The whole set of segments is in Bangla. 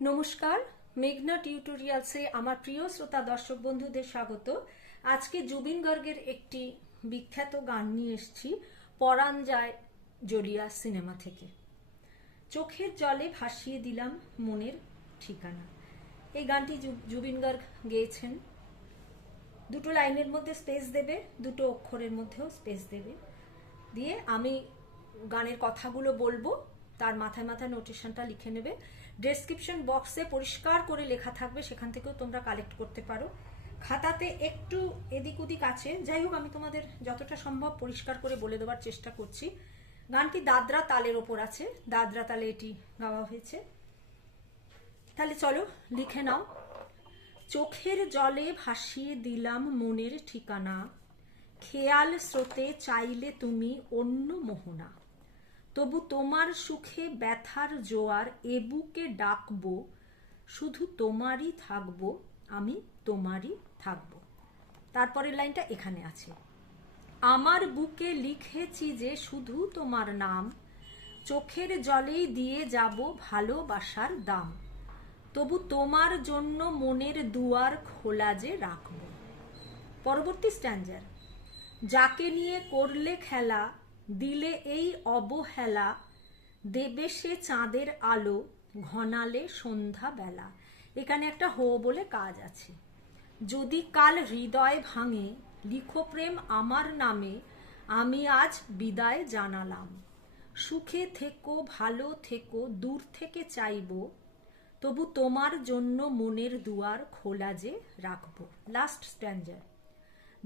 নমস্কার, মেঘনা টিউটোরিয়ালসে আমার প্রিয় শ্রোতা দর্শক বন্ধুদের স্বাগত। আজকে জুবিন গার্গের একটি বিখ্যাত গান নিয়ে এসেছি, পরাণ যায় জ্বলিয়া সিনেমা থেকে। চোখের জলে ভাসিয়ে দিলাম মনের ঠিকানা। এই গানটি জুবিন গার্গ গেয়েছেন। দুটো লাইনের মধ্যে স্পেস দেবে, দুটো অক্ষরের মধ্যেও স্পেস দেবে, দিয়ে আমি গানের কথাগুলো বলবো, তার মাথায় মাথায় নোটেশনটা লিখে নেবে। ডেসক্রিপশন বক্সে পরিষ্কার করে লেখা থাকবে, সেখান থেকেও তোমরা কালেক্ট করতে পারো। খাতাতে একটু এদিক ওদিক আছে, যাই হোক আমি তোমাদের যতটা সম্ভব পরিষ্কার করে বলে দেওয়ার চেষ্টা করছি। গানটি দাদরা তালের ওপর আছে, দাদরা তালে এটি গাওয়া হয়েছে। তাহলে চলো লিখে নাও। চোখের জলে ভাসিয়ে দিলাম মনের ঠিকানা, খেয়াল স্রোতে চাইলে তুমি অন্য মোহনা, তবু তোমার সুখে ব্যথার জোয়ার এ বুকে ডাকবো, শুধু তোমারই থাকবো, আমি তোমারই থাকবো। তারপরের লাইনটা এখানে আছে। আমার বুকে লিখেছি যে শুধু তোমার নাম, চোখের জলেই দিয়ে যাব ভালোবাসার দাম, তবু তোমার জন্য মনের দুয়ার খোলা যে রাখবো। পরবর্তী স্ট্যান্জার। যাকে নিয়ে করলে খেলা, দিলে এই অবহেলা, দেবে সে চাঁদের আলো ঘনালে সন্ধ্যা বেলা। এখানে একটা হো বলে কাজ আছে। যদি কাল হৃদয় ভাঙে, লিখো প্রেম আমার নামে, আমি আজ বিদায় জানালাম, সুখে থেকো ভালো থেকো দূর থেকে চাইবো, তবু তোমার জন্য মনের দুয়ার খোলা যে রাখবো। লাস্ট স্ট্যান্জার।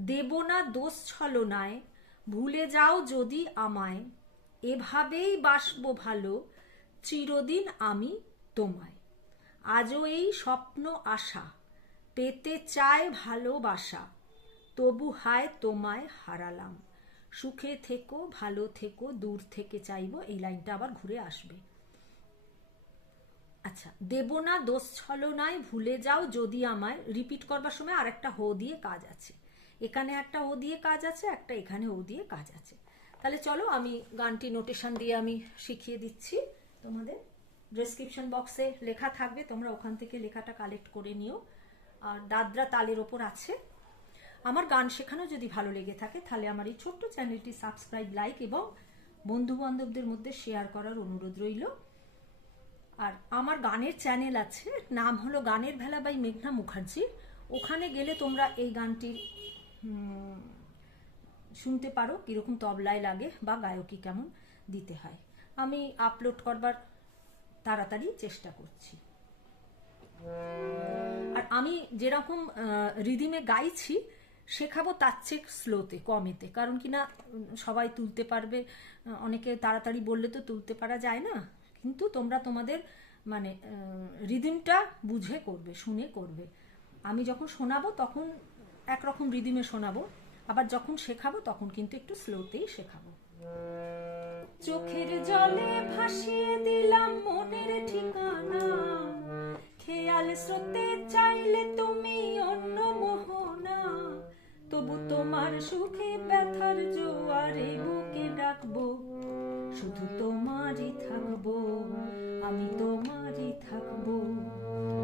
দেব না দোষ ছলনায়, ভুলে যাও যদি আমায়, এভাবেই বাসবো ভালো চিরদিন আমি তোমায়। আজও এই স্বপ্ন আশা, পেতে চায় ভালোবাসা, তবু হায় তোমায় হারালাম, সুখে থেকো ভালো থেকো দূর থেকে চাইবো। এই লাইনটা আবার ঘুরে আসবে। আচ্ছা, দেব না দোষ ছলনায়, ভুলে যাও যদি আমায়, রিপিট করবার সময় আর একটা হো দিয়ে কাজ আছে। এখানে একটা ও দিয়ে কাজ আছে, একটা এখানে ও দিয়ে কাজ আছে। তাহলে চলো আমি গানটি নোটেশন দিয়ে আমি শিখিয়ে দিচ্ছি তোমাদের। ডেসক্রিপশন বক্সে লেখা থাকবে, তোমরা ওখান থেকে লেখাটা কালেক্ট করে নিও। আর দাদরা তালের ওপর আছে। আমার গান শেখানো যদি ভালো লেগে থাকে, তাহলে আমার এই ছোট্ট চ্যানেলটি সাবস্ক্রাইব, লাইক এবং বন্ধু বান্ধবদের মধ্যে শেয়ার করার অনুরোধ রইল। আর আমার গানের চ্যানেল আছে, নাম হলো গানের ভেলা বাই মেঘনা মুখার্জি। ওখানে গেলে তোমরা এই গানটির শুনতে পারো কিরকম তবলায় লাগে বা গায়কি কেমন দিতে হয়। আমি আপলোড করবার তাড়াতাড়ি চেষ্টা করছি। আর আমি যেরকম রিদিমে গাইছি শেখাবো তার চেয়ে স্লোতে, কমেতে, কারণ কিনা সবাই তুলতে পারবে। অনেকে তাড়াতাড়ি বললে তো তুলতে পারা যায় না, কিন্তু তোমরা তোমাদের মানে রিদিমটা বুঝে করবে, শুনে করবে। আমি যখন শোনাবো তখন একরকম রিদিমে শোনাবো, আবার যখন শেখাবো তখন কিন্তু একটু স্লোতেই শেখাবো। চোখের জলে ভাসিয়ে দিলাম মনের ঠিকানা, খেয়াল স্রোতে চাইলে তুমি অন্য মোহনা, তবু তোমার সুখে ব্যথার জোয়ারে বুকে ডাকবো, শুধু তোমারই থাকবো, আমি তোমারই থাকবো,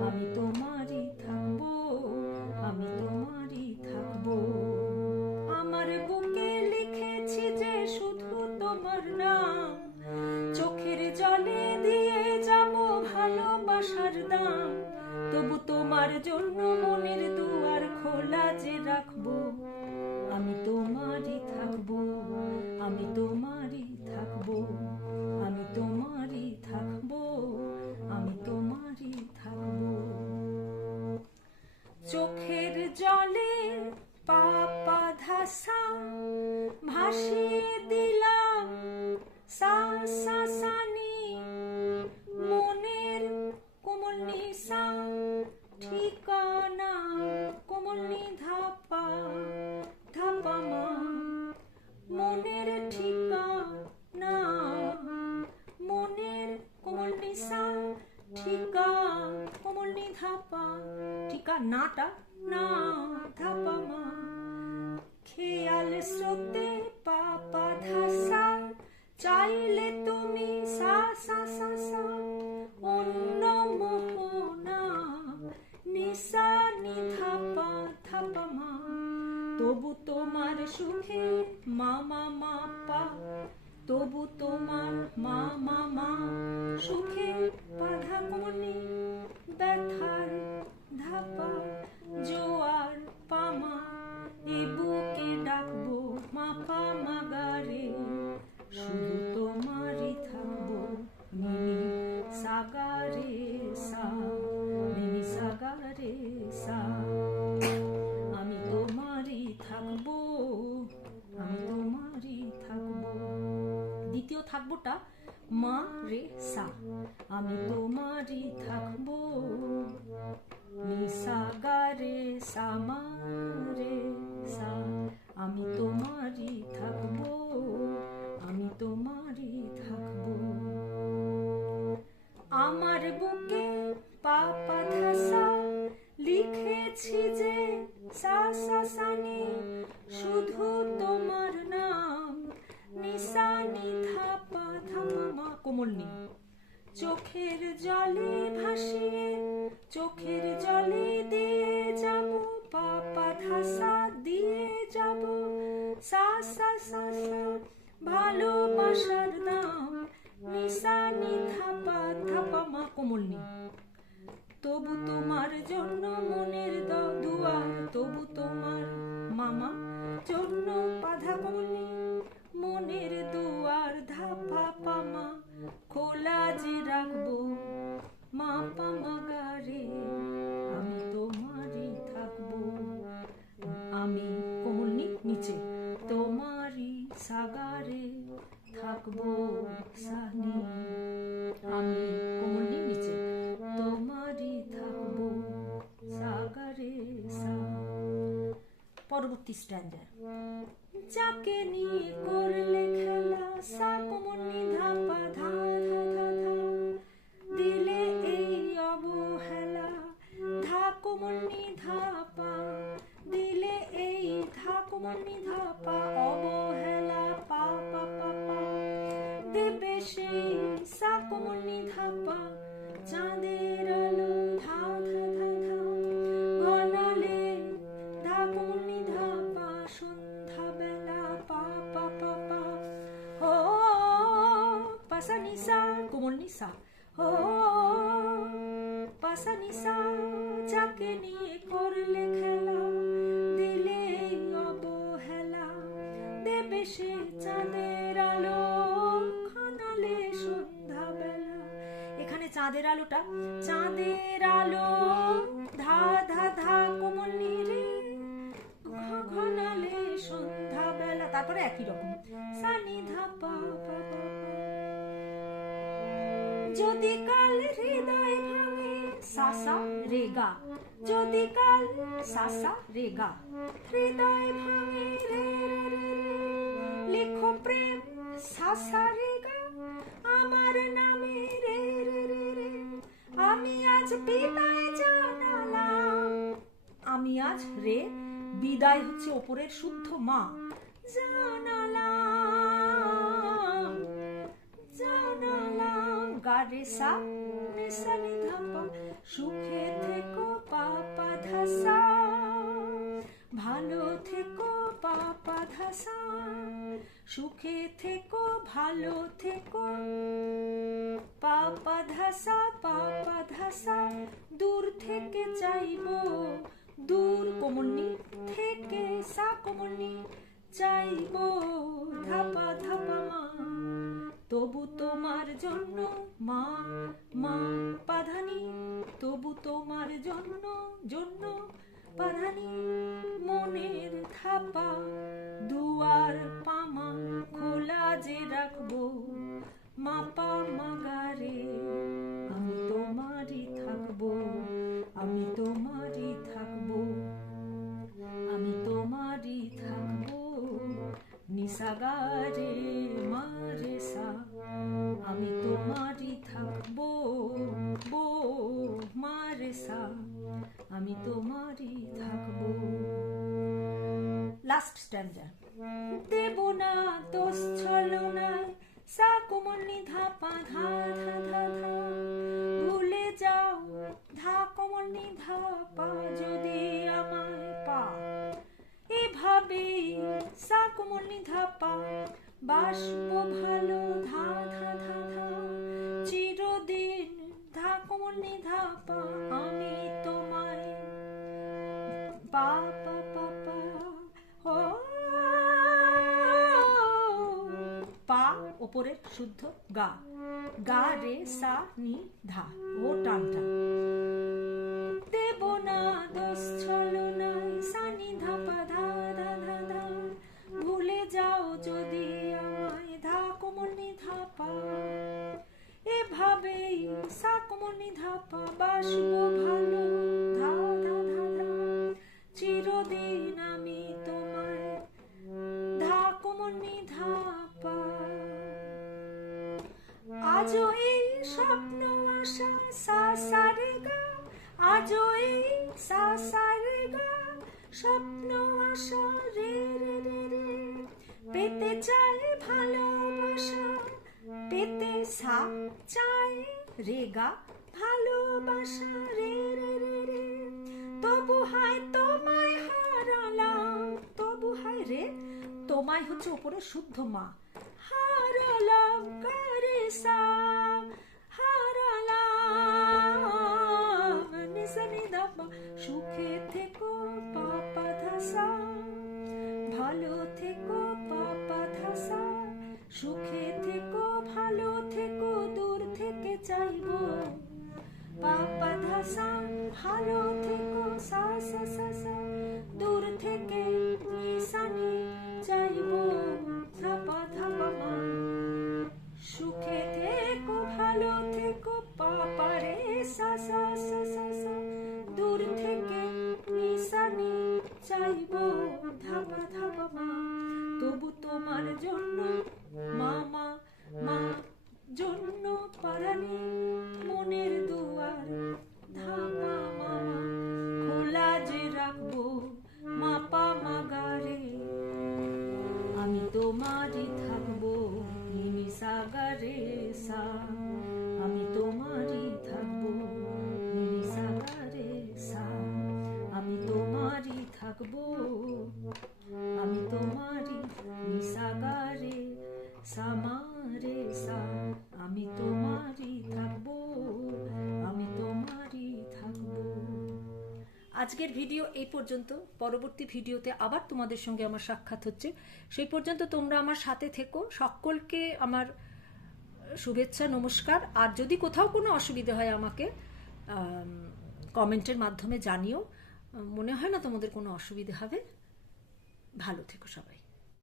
আমি তোমারই থাকবো, আমি তোমারই থাকবো। আমার বুকে লিখেছি যে শুধু তোমার নাম, চোখের জলে দিয়ে যাব ভালোবাসার দাম, তবু তোমার জন্য মনের দুয়ার খোলা যে রাখবো, আমি তোমারই থাকবো, আমি তোমারই থাকবো, আমি তোমারই থাকবো, আমি তোমারই থাকবো। চোখের জলে পাপা ধাসা ভাসিয়ে দিলাম সা সা সানি, মনের কোমল নিশা ঠিকানা, কোমল নি ধাপা ধাপা মা, মনের ঠিকানা, মনের কোমল নিশা ঠিকা, কোমল নি ধাপা ঠিকা নাটা না ধাপা মা, খেয়াল স্রোতে পাপা ধাসা চাইলে তুমি সা সা সা সা, অন্য মোহ সুখে মা মা মা পা, তবু তোমার মা মা মা সুখে বাধা কোনি, ব্যথার ধাপা জোয়ার পামা, এ বুকে ডাকবো মা পা মা গা রে, শুধু তোমারই থাকবো নিনি সাগা রে সা, নিনি সাগা রে সা। আমি তোমারই থাকবো, আমি তোমারই থাকবো। দ্বিতীয় থাকবোটা মা রে সা, আমি তোমারই থাকবো, নি সা গা রে সা মা রে সা, আমি তোমারই থাকবো, আমি তোমারই থাকবো। আমার বুকে পা পা ধা সা, লিখেছি যে সা সা সা নি, শুধু তোমার নাম, নিসা নি ধা পা ধা মা মা কোমল নি। চোখের জলে ভাসিয়ে, চোখের জলে দিয়ে যাব, পা পা ধা সা দিয়ে যাব, সা সা সা সা ভালোবাসার দাম, নিসা নি ধা পা মা কোমল নি। তবু তোমার জন্য মনের দুয়ার, তবু তোমার মামা জন্য বাধা কোনি, মনের দুয়ার ধাপা পামা খোলা যে রাখবো, মা পামা গারে আমি তোমারই থাকবো, আমি কোমলনি নিচে তোমারই সাগারে থাকবো সানি, আমি কোমলনি নিচে তোমারই থাকবো সাগারে সা। পরবর্তী স্ট্যান্ডার, যাকে নিয়ে করলে খেলা, সা কোমলনি ধা পা ধা ধা ধা ধা, দিলে এই অবহেলা, ধা কোমলনি ধা পা, দিলে এই ধা কোমলনি ধা পা, অবহেলা পা পা পা পা, দেবে সেই সা কোমলনি ধা পা, চাঁদের আলো ধা ধা ধা ধা, ঘনালে ধা কোমলনি ধা পা, সন্ধ্যা বেলা পা পা পা পা, ও পাসা নিসা কোমলনি সা, ও পাসা নিসা, যাকে নিয়ে করলে খেলা, দিলে অবহেলা, দেবে সে চাঁদের আলো, ঘনালে সন্ধ্যা বেলা। এখানে চাঁদের আলোটা, চাঁদের আলো ধা ধা ধা কোমলনি রে, ঘনালে সন্ধ্যা বেলা, তারপরে একই রকম সানি ধা পা পা পা। যদি কাল হৃদয় ভাঙে সা সা রে গা, যদি কাল সা সা রে গা, হৃদয় ভাঙে রে রে রে, লিখো প্রেম সা সা রে গা, আমার নামে রে রে রে রে, আমি আজ বিদায় জানালাম, আমি আজ রে বিদায় হচ্ছে ওপরের শুদ্ধ মা, জানালাম জানালাম গা রে সা নিসা নি ধা পা, সুখে থেকো পা পা ধা সা, ভালো থেকো পা পা ধা সা, সুখে থেকো ভালো থেকো পা পা ধা সা, পা পা ধা সা, দূর থেকে চাইবো, দূর কোমলনি থেকে সা কোমলনি, চাইবো ধাপা ধাপা মা, তবু তোমার জন্য মা মা পাধানি, তবু তোমার জন্য জন্য পাধানি, মনের ধাপা দুয়ার পামা খোলা যে রাখবো, মা পা মা গা রে আমি তোমারই থাকবো, আমি তোমারই থাকবো, আমি তোমারই থাকবো, নিসা গা রে মা রে সা, আমি তোমারই থাকবো বো মা রে সা, আমি তোমারই থাকবো। লাস্ট স্ট্যান্ডা, দেব না দোষ ছলনায় সা কোমলনি ধা পা ধা ধা ধা ধা, ভুলে যাও ধা কোমলনি ধা পা, যদি আমায় পা এভাবে সা কোমল নিধা পা বাসবো ভালো ধা ধা ধা ধা চিরদিন ধা কোমল নিধা পা আমি তোমায় পা পা পা পা ও পা ওপরের শুদ্ধ গা গা রে সা নি ধা ও টানটা দেব না দোষ ছলনায় সা নি ধা পা ধা ধা ধা ধা ভুলে যাও যদি আমায় ধা কোমল নি ধা পা এভাবেই সা কোমল নি ধা পা বাসবো ভালো ধা ধা ধা ধা চিরদিন আমি তোমায় ধা কোমল নি ধা পা আজও এই স্বপ্ন আশা সা সা রে গা আজও এই সা সা রে গা স্বপ্ন আশা রে রে রে রে পেতে চাই ভালোবাসা পেতে সা চাই রে গা ভালোবাসা রে রে রে রে তবু হায় তোমায় হারালাম তবু হায় রে তোমায় হচ্ছে উপরে শুদ্ধ মা হারালাম কারে সা হারালাম নিসা নি ধা পা সুখে থেকো পাপা ধাসা ভালো থেকো পাপা ধাসা সুখে থেকো ভালো থেকো দূর থেকে চাইবো পাপা ধাসা ভালো থেকো সা সা সা সা দূর থেকে নিশানি চাইবো ধাপা ধাপা মা সুখে থেকো ভালো থেকো পাপা রে সা সা সা সা সা দূর থেকে নিশানি চাইবো ধাপা ধাপা মা তবু তোমার জন্য মামা মা জন্য পারানি মনের দুয়ার ধাপা মামা খোলা যে রাখবো মাপা মাগারে আমি তোমারই থাকবো নিমিষাগারে সা আমি তোমারই থাকবো নিমিষাগারে সা আমি তোমারই থাকবো আমি তোমারই নিশাগারে সামারে সা আমি তোমারই থাকবো আমি তোমারই থাকবো। আজকের ভিডিও এই পর্যন্ত। পরবর্তী ভিডিওতে আবার তোমাদের সঙ্গে আমার সাক্ষাৎ হচ্ছে। সেই পর্যন্ত তোমরা আমার সাথে থেকো। সকলকে আমার শুভেচ্ছা, নমস্কার। আর যদি কোথাও কোনো অসুবিধা হয় আমাকে কমেন্টের মাধ্যমে জানিও। মনে হয় না তোমাদের কোনো অসুবিধা হবে। ভালো থেকো সবাই।